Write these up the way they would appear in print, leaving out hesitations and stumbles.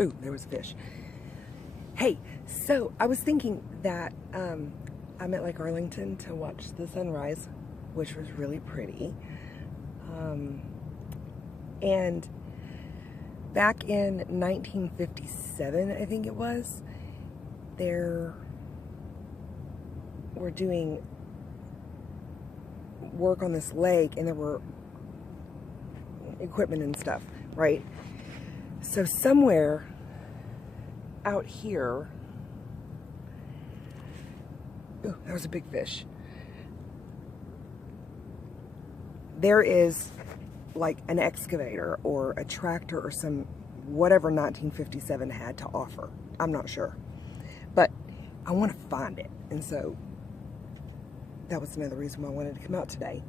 Ooh, there was a fish. Hey, so I was thinking that I'm at Lake Arlington to watch the sunrise, which was really pretty. And back in 1957, I think it was, there were doing work on this lake, and there were equipment and stuff, right? So somewhere out here, ooh, that was a big fish. There is like an excavator or a tractor or some whatever 1957 had to offer. I'm not sure, but I want to find it, and so that was another reason why I wanted to come out today.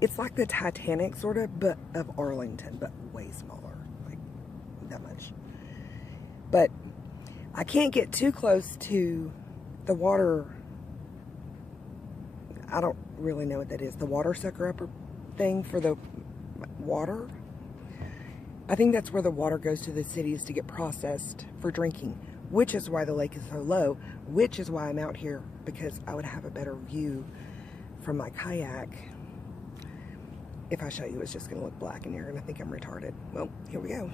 It's like the Titanic sort of, but of Arlington, but way smaller, like that much. But I can't get too close to the water. I don't really know what that is. The water sucker upper thing for the water. I think that's where the water goes to the cities to get processed for drinking, which is why the lake is so low, which is why I'm out here, because I would have a better view from my kayak. If I show you, it's just going to look black in here, and I think I'm retarded. Well, here we go.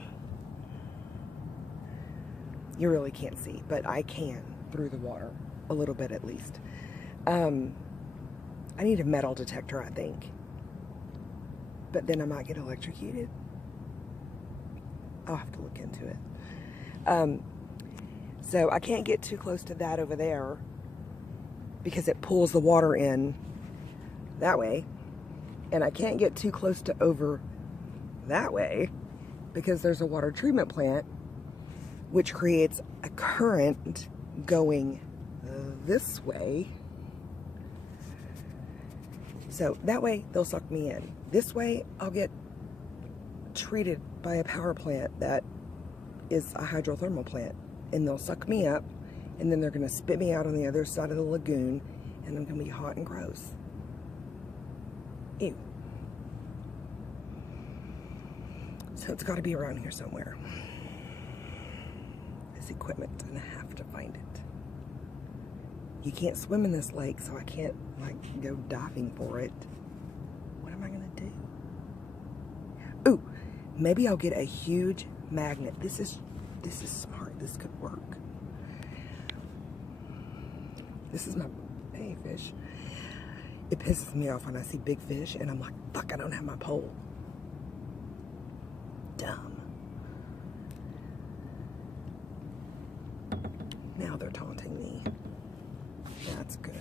You really can't see, but I can through the water, a little bit at least. I need a metal detector, I think. But then I might get electrocuted. I'll have to look into it. So I can't get too close to that over there because it pulls the water in that way. And I can't get too close to over that way because there's a water treatment plant which creates a current going this way. So that way they'll suck me in. This way I'll get treated by a power plant that is a hydrothermal plant, and they'll suck me up, and then they're going to spit me out on the other side of the lagoon, and I'm going to be hot and gross. Ew. So it's got to be around here somewhere. This equipment, and I have to find it. You can't swim in this lake, so I can't like go diving for it. What am I going to do? Ooh, maybe I'll get a huge magnet. This is smart. This could work. This is my hey fish. It pisses me off when I see big fish and I'm like, fuck, I don't have my pole. Dumb. Now they're taunting me. That's good.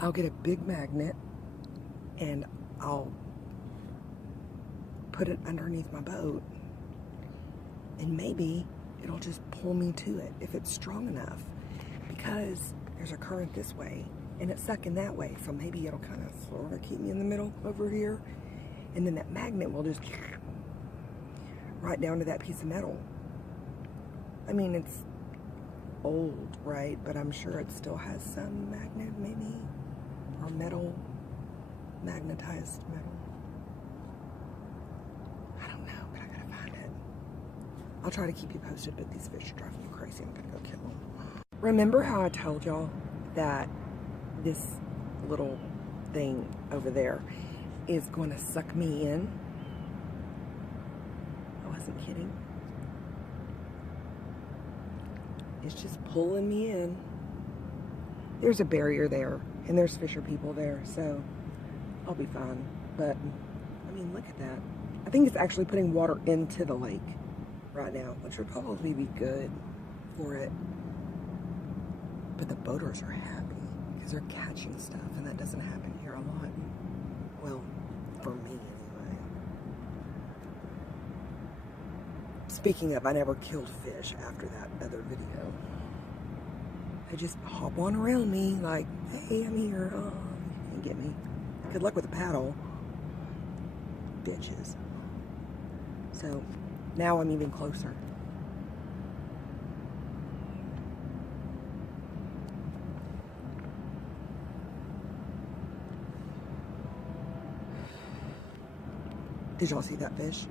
I'll get a big magnet and I'll put it underneath my boat, and maybe it'll just pull me to it if it's strong enough, because there's a current this way and it's sucking that way, so maybe it'll kind of sort of keep me in the middle over here, and then that magnet will just right down to that piece of metal. I mean, it's old, right? But I'm sure it still has some magnet, maybe, or metal, magnetized metal. I don't know, but I gotta find it. I'll try to keep you posted, but these fish are driving me crazy. I'm gonna go kill them. Remember how I told y'all that this little thing over there is going to suck me in? I wasn't kidding. It's just pulling me in. There's a barrier there, and there's fisher people there, so I'll be fine. But, I mean, look at that. I think it's actually putting water into the lake right now, which would probably be good for it. But the boaters are happy because they're catching stuff, and that doesn't happen here a lot. Well, for me anyway. Speaking of, I never killed fish after that other video. They just hop on around me like, hey, I'm here. Oh, you can't get me. Good luck with a paddle. Bitches. So, now I'm even closer. Did y'all see that fish?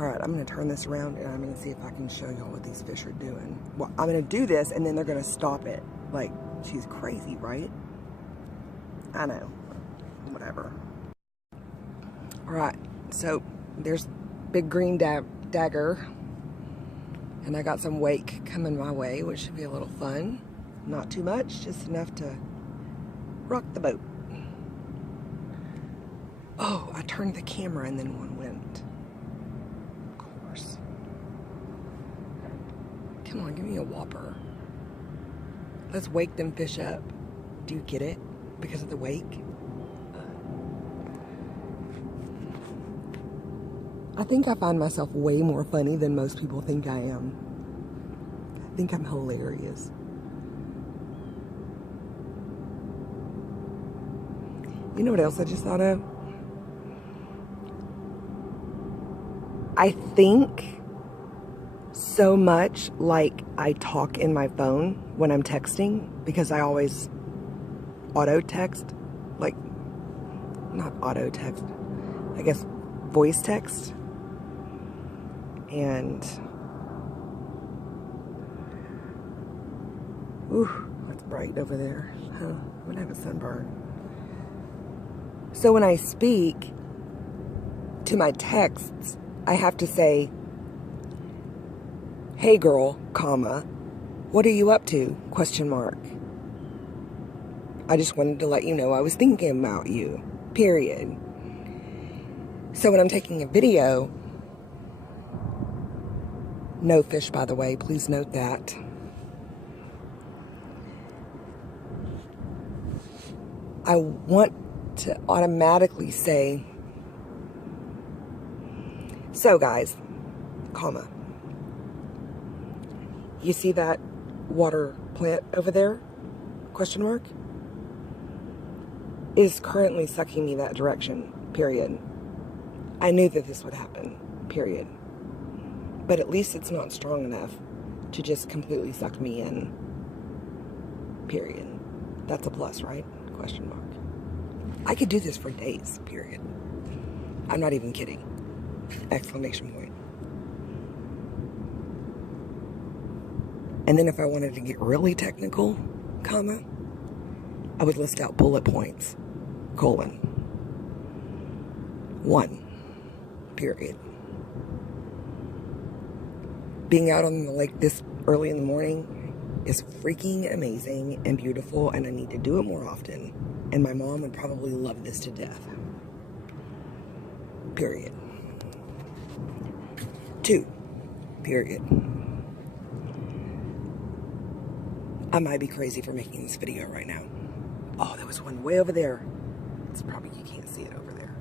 All right, I'm gonna turn this around and I'm gonna see if I can show y'all what these fish are doing. Well, I'm gonna do this and then they're gonna stop it. Like, she's crazy, right? I know, whatever. All right, so there's big green dagger. And I got some wake coming my way, which should be a little fun. Not too much, just enough to rock the boat. Oh, I turned the camera and then one went. Of course. Come on, give me a whopper. Let's wake them fish up. Do you get it? Because of the wake? I think I find myself way more funny than most people think I am. I think I'm hilarious. You know what else I just thought of? I think so much like I talk in my phone when I'm texting, because I always auto text, like, not auto text, I guess voice text. And, ooh, that's bright over there. Huh, I'm gonna have a sunburn. So when I speak to my texts, I have to say, hey girl, comma, what are you up to? Question mark. I just wanted to let you know I was thinking about you, period. So when I'm taking a video, no fish, by the way, please note that. I want to automatically say, so guys, comma, you see that water plant over there? Question mark? Is currently sucking me that direction, period. I knew that this would happen, period. But at least it's not strong enough to just completely suck me in, period. That's a plus, right? Question mark. I could do this for days, period. I'm not even kidding. Exclamation point. And then if I wanted to get really technical, comma, I would list out bullet points, colon, 1, period. Being out on the lake this early in the morning is freaking amazing and beautiful, and I need to do it more often. And my mom would probably love this to death. Period. 2, period. I might be crazy for making this video right now. Oh, there was one way over there. It's probably, you can't see it over there.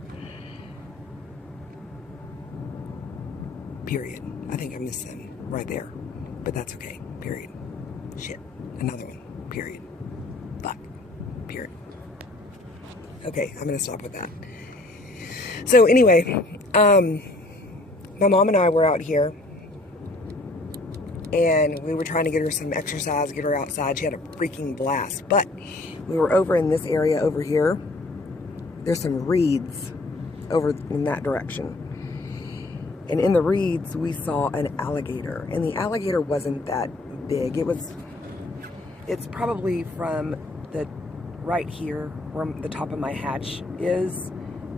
Period. I think I missed them right there, but that's okay. Period. Shit. Another one. Period. Fuck. Period. Okay, I'm gonna stop with that. So anyway, my mom and I were out here, and we were trying to get her some exercise, get her outside. She had a freaking blast. But we were over in this area over here. There's some reeds over in that direction. And in the reeds, we saw an alligator. And the alligator wasn't that big. It's probably from the right here, where the top of my hatch is,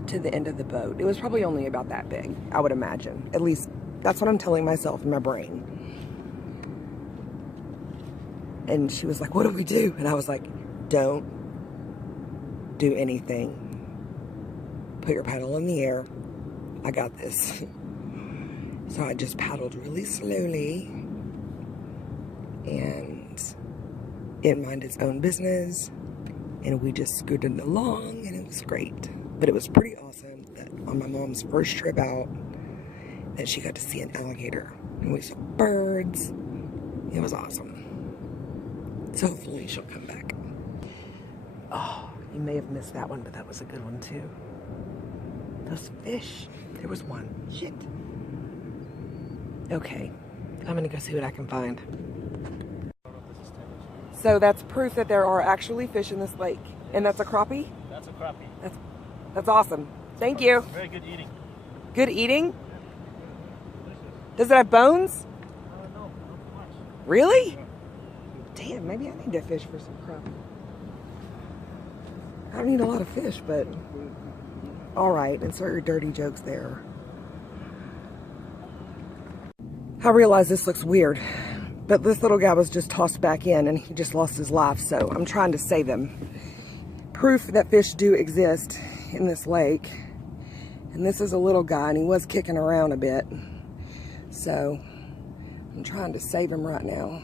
to the end of the boat. It was probably only about that big, I would imagine. At least, that's what I'm telling myself in my brain. And she was like, what do we do? And I was like, don't do anything. Put your paddle in the air. I got this. So I just paddled really slowly, and it minded its own business, and we just scooted along, and it was great. But it was pretty awesome that on my mom's first trip out, that she got to see an alligator, and we saw birds. It was awesome. So hopefully she'll come back. Oh, you may have missed that one, but that was a good one too. Those fish. There was one. Shit. Okay, I'm gonna go see what I can find. So that's proof that there are actually fish in this lake. And that's a crappie? That's a crappie. That's awesome. Thank you. Very good eating. Good eating? Does it have bones? No, not much. Really? Damn, maybe I need to fish for some crappie. I don't need a lot of fish, but all right, insert your dirty jokes there. I realize this looks weird, but this little guy was just tossed back in and he just lost his life, so I'm trying to save him. Proof that fish do exist in this lake. And this is a little guy and he was kicking around a bit. So I'm trying to save him right now.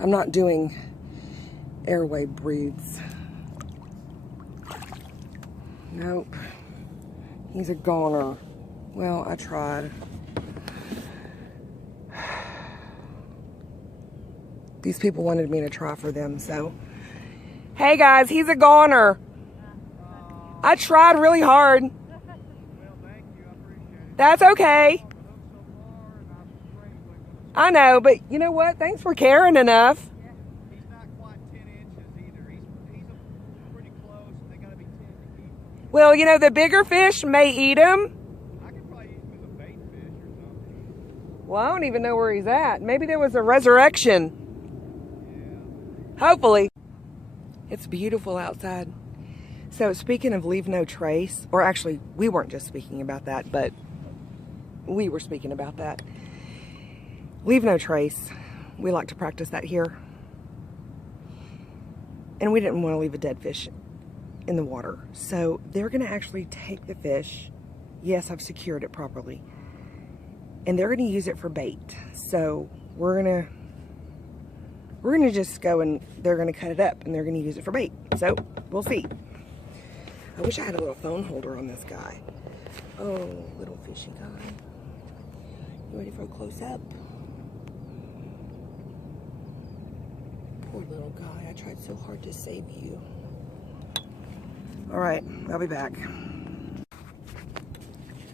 I'm not doing airway breathes. Nope. He's a goner. Well, I tried. These people wanted me to try for them, so. Hey guys, he's a goner. I tried really hard. Well, thank you. I appreciate it. That's okay. So far, and I'm afraid I know, but you know what? Thanks for caring enough. he's not quite 10 inches either. He's pretty close. They got to be 10 to keep. Well, you know, the bigger fish may eat him. I could probably use him as a bait fish or something. Well, I don't even know where he's at. Maybe there was a resurrection. Yeah. Hopefully. It's beautiful outside. So speaking of leave no trace, or actually we weren't just speaking about that, but we were speaking about that. Leave no trace. We like to practice that here. And we didn't want to leave a dead fish in the water. So they're going to actually take the fish. Yes, I've secured it properly. And they're going to use it for bait. So we're going to just go and they're going to cut it up and they're going to use it for bait. So we'll see. I wish I had a little phone holder on this guy. Oh, little fishy guy. You ready for a close up? Poor little guy. I tried so hard to save you. All right, I'll be back.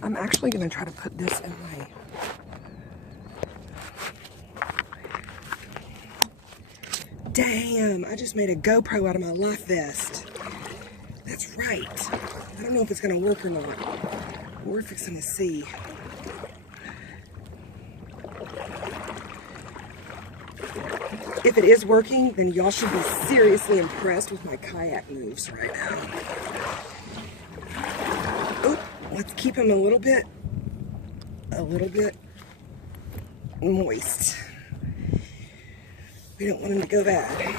I'm actually going to try to put this in my... Damn, I just made a GoPro out of my life vest. That's right. I don't know if it's going to work or not. We're fixing to see. If it is working, then y'all should be seriously impressed with my kayak moves right now. Oh, let's keep him a little bit moist. We don't want him to go bad.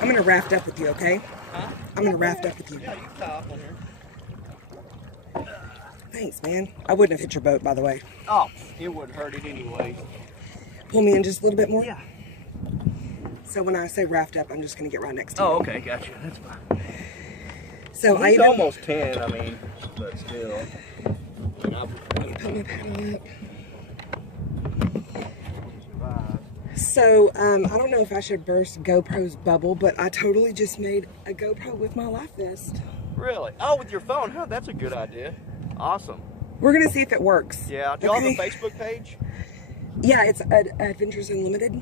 I'm gonna raft up with you, okay? Huh? I'm gonna raft up with you. Yeah, you can tie up on here. Thanks, man. I wouldn't have hit your boat, by the way. Oh, it wouldn't hurt it anyway. Pull me in just a little bit more? Yeah. So when I say raft up, I'm just gonna get right next to you. Oh, okay, gotcha. That's fine. So He's I even... almost 10, I mean, but still. Put my paddle up. So, I don't know if I should burst GoPro's bubble, but I totally just made a GoPro with my life vest. Really? Oh, with your phone? Huh, that's a good idea. Awesome. We're gonna see if it works. Yeah. Do y'all have a Facebook page? Yeah, it's Adventures Unlimited.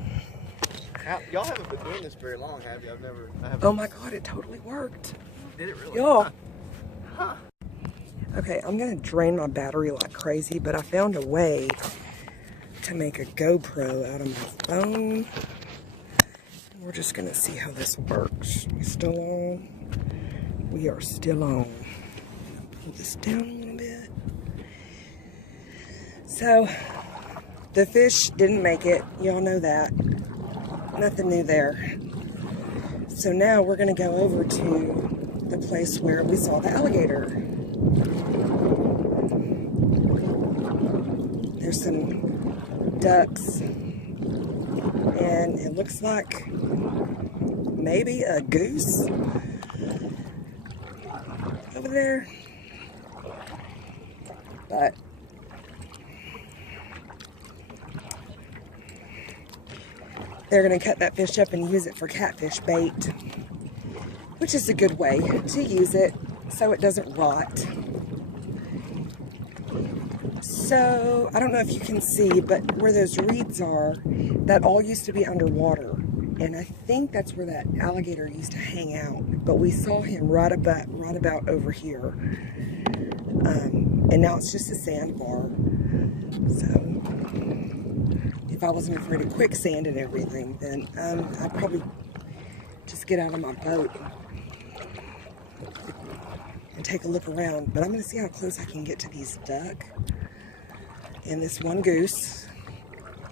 Y'all haven't been doing this very long, have you? I haven't. Oh my God, it totally worked. Did it really? Y'all. Huh. Okay, I'm gonna drain my battery like crazy, but I found a way to make a GoPro out of my phone. We're just gonna see how this works. We still on? We are still on. Pull this down a little bit. So, the fish didn't make it. Y'all know that. Nothing new there. So now we're gonna go over to the place where we saw the alligator. There's some ducks, and it looks like maybe a goose over there, but they're going to cut that fish up and use it for catfish bait, which is a good way to use it so it doesn't rot. So, I don't know if you can see, but where those reeds are, that all used to be underwater. And I think that's where that alligator used to hang out. But we saw him right about over here. And now it's just a sandbar. So, if I wasn't afraid of quicksand and everything, then I'd probably just get out of my boat and take a look around. But I'm going to see how close I can get to these duck. And this one goose.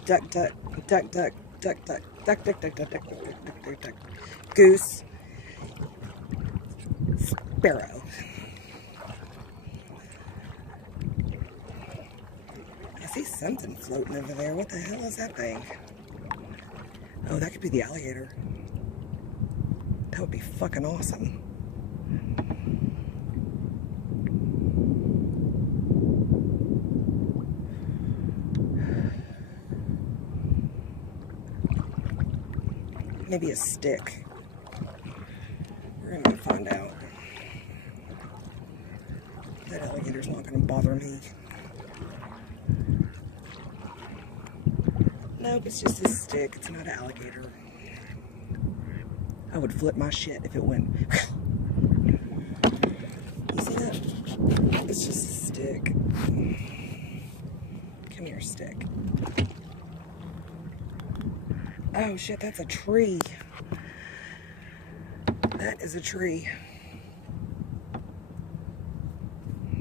Duck, duck, duck, duck, duck, duck, duck, duck, duck, duck, duck, duck, duck, duck. Goose. Sparrow. I see something floating over there. What the hell is that thing? Oh, that could be the alligator. That would be fucking awesome. Maybe a stick. We're gonna find out. That alligator's not gonna bother me. Nope, it's just a stick. It's not an alligator. I would flip my shit if it went. You see that? It's just a stick. Come here, stick. Oh shit, that's a tree. That is a tree.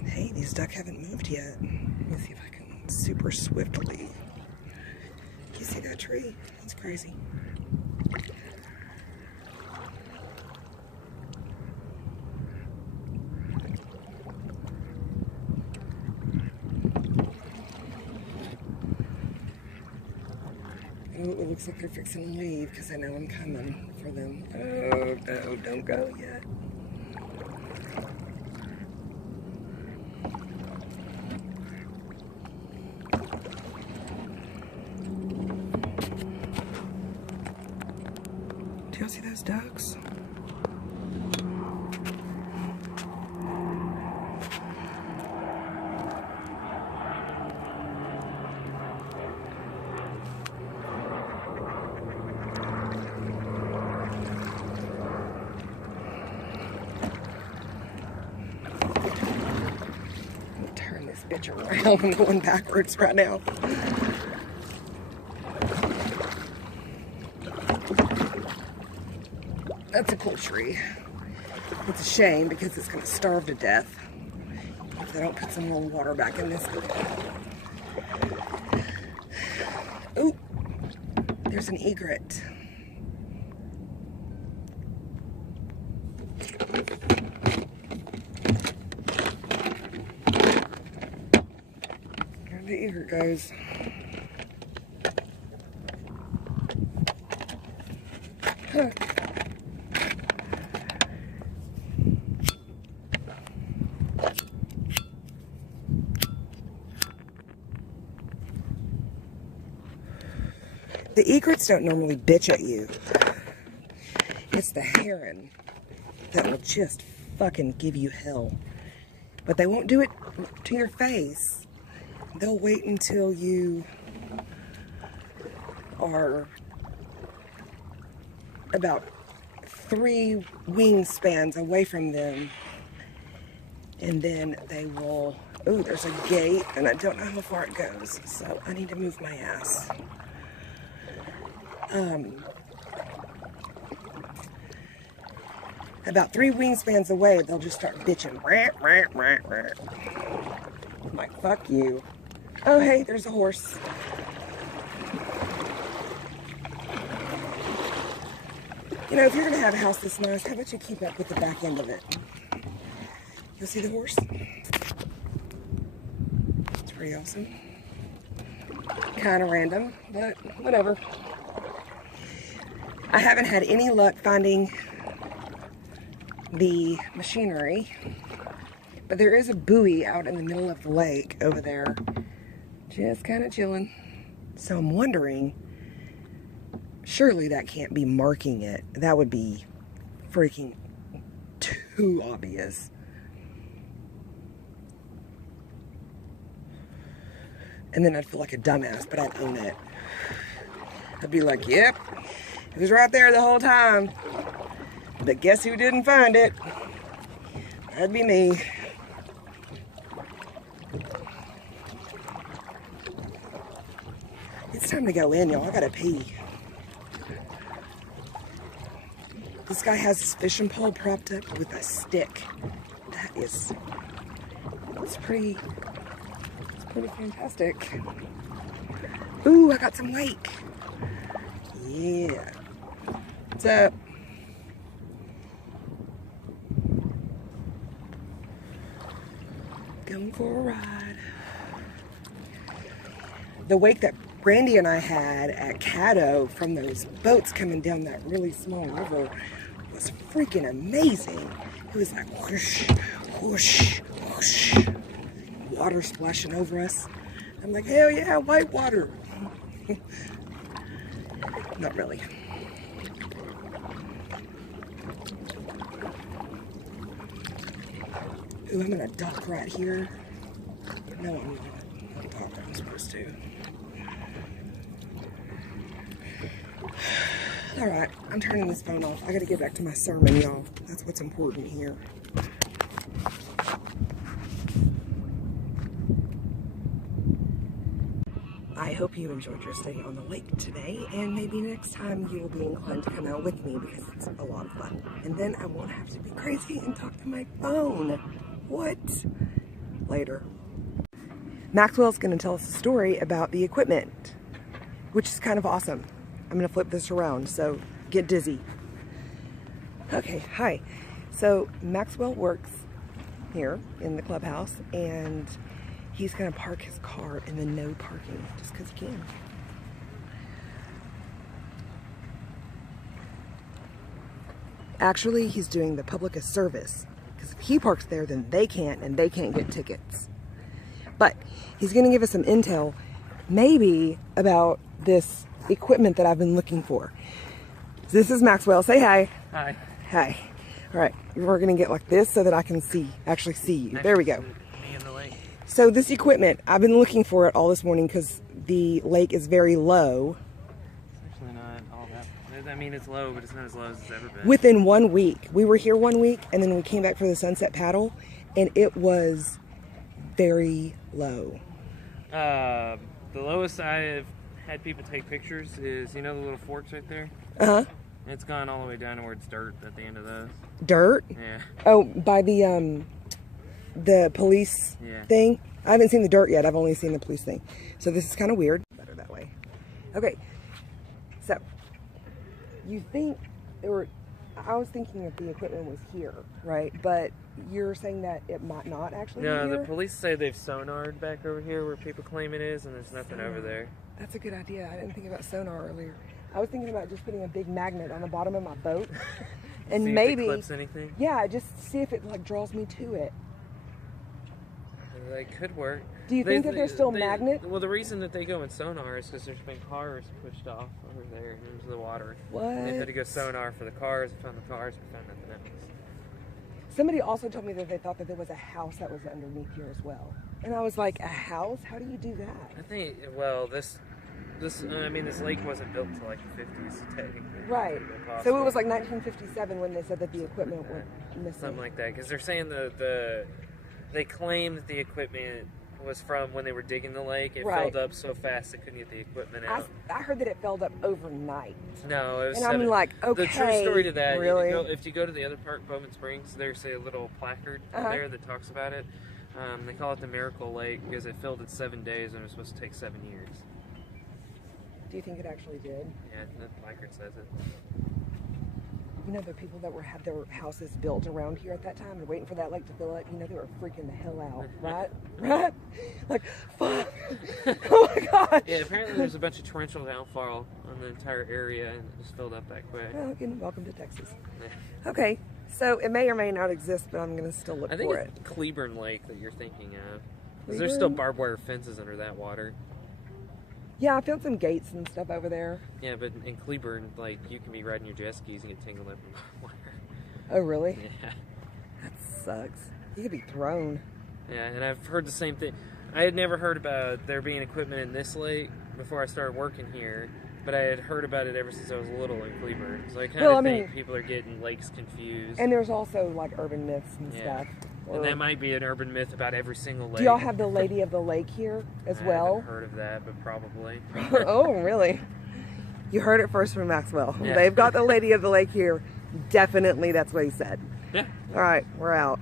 Hey, these duck haven't moved yet. Let me see if I can super swiftly. You see that tree? That's crazy. Oh, it looks like they're fixing to leave because I know I'm coming for them. Oh, no, don't go yet. Do y'all see those ducks? Turn this bitch around. I'm going backwards right now. That's a cool tree. It's a shame because it's going to starve to death if they don't put some more water back in this. Ooh, there's an egret. There the egret goes. Huh. The egrets don't normally bitch at you. It's the heron that will just fucking give you hell. But they won't do it to your face. They'll wait until you are about 3 wingspans away from them. And then they will... Ooh, there's a gate, and I don't know how far it goes. So I need to move my ass. About 3 wingspans away, they'll just start bitching. I'm like, fuck you. Oh, hey, there's a horse. You know, if you're going to have a house this nice, how about you keep up with the back end of it? You'll see the horse? It's pretty awesome. Kind of random, but whatever. I haven't had any luck finding the machinery, but there is a buoy out in the middle of the lake over there, just kind of chilling. So I'm wondering surely that can't be marking it. That would be freaking too obvious. And then I'd feel like a dumbass, but I'd own it. I'd be like, yep, it was right there the whole time. But guess who didn't find it? That'd be me. It's time to go in, y'all. I gotta pee. This guy has his fishing pole propped up with a stick. It's pretty fantastic. Ooh, I got some wake. Yeah. What's up? Going for a ride. The wake that Brandy and I had at Caddo from those boats coming down that really small river was freaking amazing. It was like whoosh, whoosh, whoosh. Water splashing over us. I'm like, hell yeah, white water. Not really. Ooh, I'm gonna dock right here. No, I'm not dock where I'm supposed to. Alright, I'm turning this phone off. I gotta get back to my sermon, y'all. That's what's important here. I hope you enjoyed your stay on the lake today, and maybe next time you will be inclined to come out with me because it's a lot of fun. And then I won't have to be crazy and talk to my phone. What? Later. Maxwell's going to tell us a story about the equipment, which is kind of awesome. I'm going to flip this around, so get dizzy. Okay, hi. So Maxwell works here in the clubhouse, and he's going to park his car in the no parking just because he can. Actually, he's doing the public a service, because if he parks there, then they can't, and they can't get tickets. But he's going to give us some intel, maybe about this equipment that I've been looking for. This is Maxwell. Say hi. Hi. Hi. All right, we're going to get like this so that I can actually see you. There we go. Me in the lake. So this equipment, I've been looking for it all this morning because the lake is very low. It's actually not all that. I mean, it's low, but it's not as low as it's ever been. Within 1 week. We were here 1 week, and then we came back for the sunset paddle, and it was very low. The lowest I've had people take pictures is, you know the little forks right there? Uh-huh. It's gone all the way down to where it's dirt at the end of those. Dirt? Yeah. Oh, by the police thing? I haven't seen the dirt yet. I've only seen the police thing. So this is kind of weird. Better that way. Okay. So, you think I was thinking that the equipment was here, right? But you're saying that it might not actually be here? No, the police say they've sonared back over here where people claim it is, and there's nothing over there. That's a good idea. I didn't think about sonar earlier. I was thinking about just putting a big magnet on the bottom of my boat. And see maybe if it clips anything? Yeah, just see if it like draws me to it. They could work. Do you think that there's still magnets? Well, the reason that they go in sonar is because there's been cars pushed off over there into the water. What? And they had to go sonar for the cars. They found the cars, but found nothing else. Somebody also told me that they thought that there was a house that was underneath here as well. And I was like, a house? How do you do that? I think, well, this lake wasn't built until like the 50s, technically. Right. So it was like 1957 when they said that the equipment went missing. Something like that, because they're saying they claim that the equipment was from when they were digging the lake. It filled up so fast they couldn't get the equipment out. I heard that it filled up overnight. No, it was. And I'm like, okay. The true story to that, really? if you go to the other park, Bowman Springs, there's a little placard there that talks about it. They call it the Miracle Lake because it filled in 7 days and it was supposed to take 7 years. Do you think it actually did? Yeah, the placard says it. You know, the people that had their houses built around here at that time and waiting for that lake to fill up, you know, they were freaking the hell out, right? Right? Like, fuck. Oh my God. Yeah, apparently there's a bunch of torrential downfall on the entire area and it just filled up that quick. Well, again, welcome to Texas. Yeah. Okay, so it may or may not exist, but I'm going to still look for it. I think it's Cleburne Lake that you're thinking of. Because there's still barbed wire fences under that water. Yeah, I found some gates and stuff over there. Yeah, but in Cleburne, like, you can be riding your jet skis and get tangled up in water. Oh, really? Yeah. That sucks. You could be thrown. Yeah, and I've heard the same thing. I had never heard about there being equipment in this lake before I started working here, but I had heard about it ever since I was little in Cleburne. So I kind of think people are getting lakes confused. And there's also like urban myths and stuff. And that might be an urban myth about every single lake. Do y'all have the Lady of the Lake here as well? I haven't heard of that, but probably. Oh, really? You heard it first from Maxwell. Yeah. They've got the Lady of the Lake here. Definitely that's what he said. Yeah. All right, we're out.